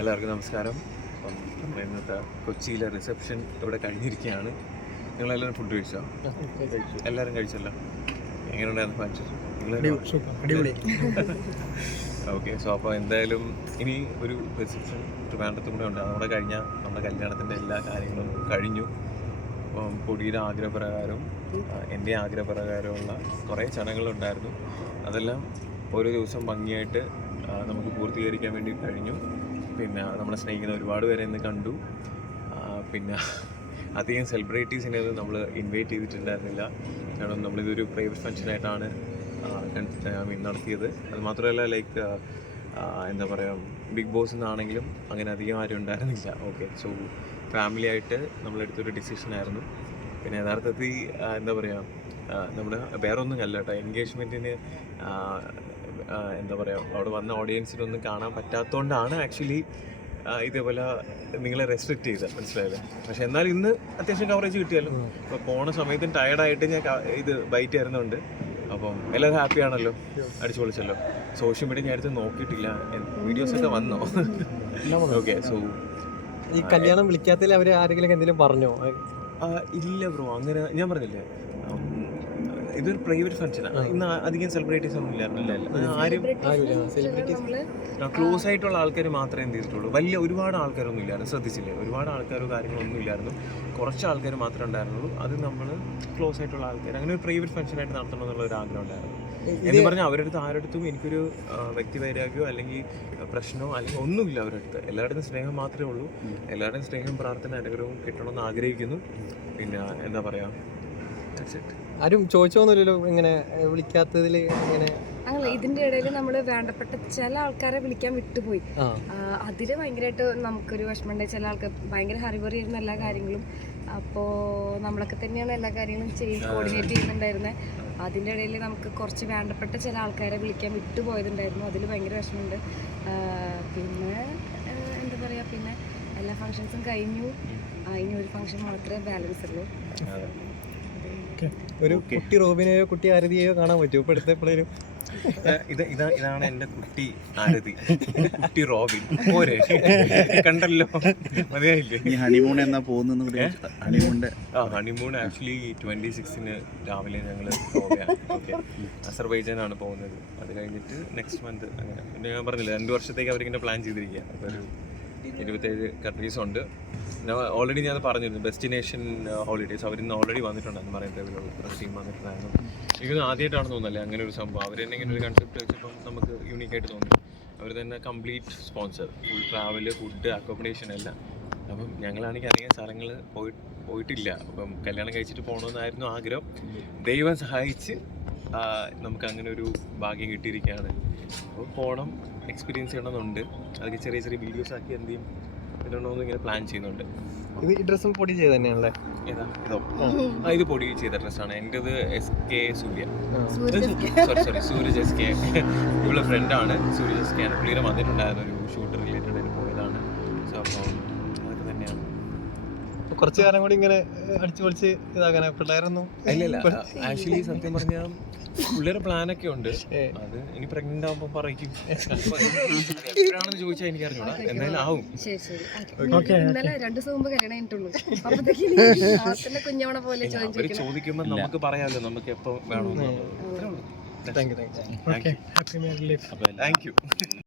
എല്ലാവർക്കും നമസ്കാരം. അപ്പം നമ്മുടെ ഇന്നത്തെ കൊച്ചിയിലെ റിസപ്ഷൻ ഇവിടെ കഴിഞ്ഞിരിക്കുകയാണ്. നിങ്ങളെല്ലാവരും ഫുഡ് കഴിച്ചോ? എല്ലാവരും കഴിച്ചല്ലോ. എങ്ങനെയുണ്ടായിരുന്നു ഫംഗ്ഷൻ? ഓക്കെ. സോ അപ്പോൾ എന്തായാലും ഇനി ഒരു റിസപ്ഷൻ ട്രിവാൻഡ്രത്തും കൂടെ ഉണ്ട്. അതോടെ കഴിഞ്ഞാൽ നമ്മുടെ കല്യാണത്തിൻ്റെ എല്ലാ കാര്യങ്ങളും കഴിഞ്ഞു. അപ്പം പൊടിയുടെ ആഗ്രഹപ്രകാരം എൻ്റെ ആഗ്രഹപ്രകാരമുള്ള കുറേ ചടങ്ങുകളുണ്ടായിരുന്നു. അതെല്ലാം ഓരോ ദിവസം ഭംഗിയായിട്ട് നമുക്ക് പൂർത്തീകരിക്കാൻ വേണ്ടി കഴിഞ്ഞു. പിന്നെ നമ്മളെ സ്നേഹിക്കുന്ന ഒരുപാട് പേരെ ഇന്ന് കണ്ടു. പിന്നെ അധികം സെലിബ്രിറ്റീസിനെ നമ്മൾ ഇൻവൈറ്റ് ചെയ്തിട്ടുണ്ടായിരുന്നില്ല. കാരണം നമ്മളിതൊരു പ്രൈവറ്റ് ഫംഗ്ഷനായിട്ടാണ് നടത്തിയത്. അത് മാത്രമല്ല എന്താ പറയുക, ബിഗ് ബോസിൽ നിന്നാണെങ്കിലും അങ്ങനെ അധികം ആരും ഉണ്ടായിരുന്നില്ല. ഓക്കെ. സോ ഫാമിലി ആയിട്ട് നമ്മളെടുത്തൊരു ഡിസിഷനായിരുന്നു. പിന്നെ യഥാർത്ഥത്തിൽ എന്താ പറയുക, നമ്മുടെ വേറെ ഒന്നും അല്ല കേട്ടോ, എൻഗേജ്മെൻറ്റിന് എന്താ പറയുക, അവിടെ വന്ന ഓഡിയൻസിനൊന്നും കാണാൻ പറ്റാത്തതുകൊണ്ടാണ് ആക്ച്വലി ഇതേപോലെ നിങ്ങളെ റെസ്ട്രിക്റ്റ് ചെയ്തത്, മനസ്സിലായില്ലേ? പക്ഷെ എന്നാലും ഇന്ന് അത്യാവശ്യം കവറേജ് കിട്ടിയല്ലോ. അപ്പോൾ പോണ സമയത്തും ടയർഡായിട്ട് ഞാൻ ഇത് ബൈറ്റ് ആയിരുന്നുണ്ട്. അപ്പം എല്ലാവരും ഹാപ്പിയാണല്ലോ, അടിച്ചു പൊളിച്ചല്ലോ. സോഷ്യൽ മീഡിയ ഞാൻ അടുത്ത് നോക്കിയിട്ടില്ല, വീഡിയോസൊക്കെ വന്നോ? ഓക്കെ. സോ ഈ കല്യാണം വിളിക്കാത്തതിൽ അവർ ആരെങ്കിലും എന്തെങ്കിലും പറഞ്ഞോ? ഇല്ല ബ്രോ, അങ്ങനെ ഞാൻ പറഞ്ഞില്ലേ, ഇതൊരു പ്രൈവറ്റ് ഫംഗ്ഷനാണ്. ഇന്ന് അധികം സെലിബ്രിറ്റീസ് ഒന്നും ഇല്ലായിരുന്നില്ല. ആരും ക്ലോസ് ആയിട്ടുള്ള ആൾക്കാർ മാത്രമേ എന്ത് ചെയ്തിട്ടുള്ളൂ. വലിയ ഒരുപാട് ആൾക്കാരൊന്നും ഇല്ലായിരുന്നു, ശ്രദ്ധിച്ചില്ലേ? ഒരുപാട് ആൾക്കാരോ കാര്യങ്ങളൊന്നും ഇല്ലായിരുന്നു. കുറച്ച് ആൾക്കാർ മാത്രമേ ഉണ്ടായിരുന്നുള്ളൂ. അത് നമ്മൾ ക്ലോസ് ആയിട്ടുള്ള ആൾക്കാർ അങ്ങനെ ഒരു പ്രൈവറ്റ് ഫംഗ്ഷനായിട്ട് നടത്തണം എന്നുള്ള ഒരു ആഗ്രഹം ഉണ്ടായിരുന്നു. എന്ന് പറഞ്ഞാൽ അവരടുത്ത് ആരടുത്തും എനിക്കൊരു വ്യക്തിവൈരാഗ്യമോ അല്ലെങ്കിൽ പ്രശ്നമോ അല്ലെങ്കിൽ ഒന്നുമില്ല. അവരടുത്ത് എല്ലാവരുടെയും സ്നേഹം മാത്രമേ ഉള്ളൂ. എല്ലാവരുടെയും സ്നേഹം, പ്രാർത്ഥന, അനുഗ്രഹവും കിട്ടണമെന്ന് ആഗ്രഹിക്കുന്നു. പിന്നെ എന്താ പറയുക, ആരും ചോദിച്ചോന്നില്ലല്ലോ ഇങ്ങനെ വിളിക്കാത്തതിൽ? ഇങ്ങനെ അങ്ങനെ ഇതിന്റെ ഇടയിൽ നമ്മൾ വേണ്ടപ്പെട്ട ചില ആൾക്കാരെ വിളിക്കാൻ വിട്ടുപോയി. അതില് ഭയങ്കരമായിട്ട് നമുക്കൊരു വിഷമമുണ്ടായി. ചില ആൾക്കാർ ഭയങ്കര ഹറിബറി ആയിരുന്ന എല്ലാ കാര്യങ്ങളും. അപ്പോൾ നമ്മളൊക്കെ തന്നെയാണ് എല്ലാ കാര്യങ്ങളും കോർഡിനേറ്റ് ചെയ്യുന്നുണ്ടായിരുന്നത്. അതിൻ്റെ ഇടയിൽ നമുക്ക് കുറച്ച് വേണ്ടപ്പെട്ട ചില ആൾക്കാരെ വിളിക്കാൻ വിട്ടുപോയതുണ്ടായിരുന്നു. അതിൽ ഭയങ്കര വിഷമമുണ്ട്. പിന്നെ എന്താ പറയുക, പിന്നെ എല്ലാ ഫങ്ഷൻസും കഴിഞ്ഞു. ഇനി ഒരു ഫങ്ഷൻ മാത്രമേ ബാലൻസ് ഉള്ളൂ. ഒരു കുട്ടി റോബിനെയോ കുട്ടി ആരതിയെയോ കാണാൻ പറ്റുമോ ഇപ്പൊ എടുത്തപ്പോഴും? ഇതാണ് എന്റെ കുട്ടി ആരതി, കുട്ടി റോബിൻ. പോരെ, കണ്ടല്ലോ, മതിയായില്ലേ? ഹണിമൂൺ എന്നാ പോകുന്നത്? ഹണിമൂൺ ആക്ച്വലി 26 രാവിലെ ഞങ്ങൾ പോവുകയാണ്. ഓക്കെ. അസർബൈജാനാണ് പോകുന്നത്. അത് കഴിഞ്ഞിട്ട് നെക്സ്റ്റ് മന്ത് അങ്ങനെ. പിന്നെ ഞാൻ പറഞ്ഞില്ല, 2 വർഷത്തേക്ക് അവരിങ്ങനെ പ്ലാൻ ചെയ്തിരിക്കുക. അപ്പോൾ ഒരു 27 കൺട്രീസ് ഉണ്ട്. ഓൾറെഡി ഞാൻ പറഞ്ഞിരുന്നു, ഡെസ്റ്റിനേഷൻ ഹോളിഡേയ്സ് അവർ ഇന്ന് ഓൾറെഡി വന്നിട്ടുണ്ടായിരുന്നു. മറൈൻ ഡ്രൈവിലുള്ള ടീം വന്നിട്ടുണ്ടായിരുന്നു. എനിക്ക് ആദ്യമായിട്ടാണ് തോന്നുന്നല്ലേ അങ്ങനെ ഒരു സംഭവം. അവർ തന്നെ ഇങ്ങനെ ഒരു കൺസെപ്റ്റ് വെച്ചപ്പം നമുക്ക് യൂണീക്കായിട്ട് തോന്നി. അവർ തന്നെ complete sponsor, full travel, food, accommodation എല്ലാം. അപ്പം ഞങ്ങളാണെങ്കിൽ അധികം സ്ഥലങ്ങൾ പോയിട്ടില്ല. അപ്പം കല്യാണം കഴിച്ചിട്ട് പോകണമെന്നായിരുന്നു ആഗ്രഹം. ദൈവം സഹായിച്ച് നമുക്ക് അങ്ങനെ ഒരു ഭാഗ്യം കിട്ടിയിരിക്കുകയാണ്. അപ്പോൾ പോകണം, എക്സ്പീരിയൻസ് ചെയ്യണമെന്നുണ്ട്. അതൊക്കെ ചെറിയ ചെറിയ വീഡിയോസ് ആക്കി എന്തെയും ഇടണമെന്ന് ഇങ്ങനെ പ്ലാൻ ചെയ്യുന്നുണ്ട്. ഇത് ഈ ഡ്രസ്സും പൊടി ചെയ്ത് തന്നെയാണല്ലേ? ഏതാ ഇതോ? ഇത് പൊടി ചെയ്ത ഡ്രസ്സാണ്. എൻ്റെത് SK സൂര്യ, സൂരജ് SK. ഇവളെ ഫ്രണ്ടാണ്, സൂരജ് SK ആണ്. പുള്ളിയുടെ വന്നിട്ടുണ്ടായിരുന്നു, ഒരു ഷൂട്ട് റിലേറ്റഡ് ആയിട്ട് പോയതാണ്. സോ അപ്പോൾ അതൊക്കെ തന്നെയാണ്. കുറച്ച് കാലം കൂടി ഇങ്ങനെ അടിച്ചു പൊളിച്ച് ഇതാകാൻ പിള്ളേരൊന്നും ഇല്ല. ആക്ച്വലി സത്യം പറഞ്ഞാൽ പുള്ളിയുടെ പ്ലാനൊക്കെ ഉണ്ട്. അത് ഇനി പ്രഗ്നന്റ് ആവുമ്പോൾ പറയും. എപ്പോഴാണെന്ന് ചോദിച്ചാൽ എനിക്ക് അറിഞ്ഞൂടാ, എന്തായാലും ആവും. ഇന്നലെ 2 ദിവസം മുമ്പ് കല്യാണം കഴിഞ്ഞിട്ടുള്ളൂ. കുഞ്ഞോണ പോലെ അവര് ചോദിക്കുമ്പോൾ നമുക്ക് പറയാമല്ലോ നമുക്ക് എപ്പോൾ വേണമെന്നുള്ളത്. Thank you.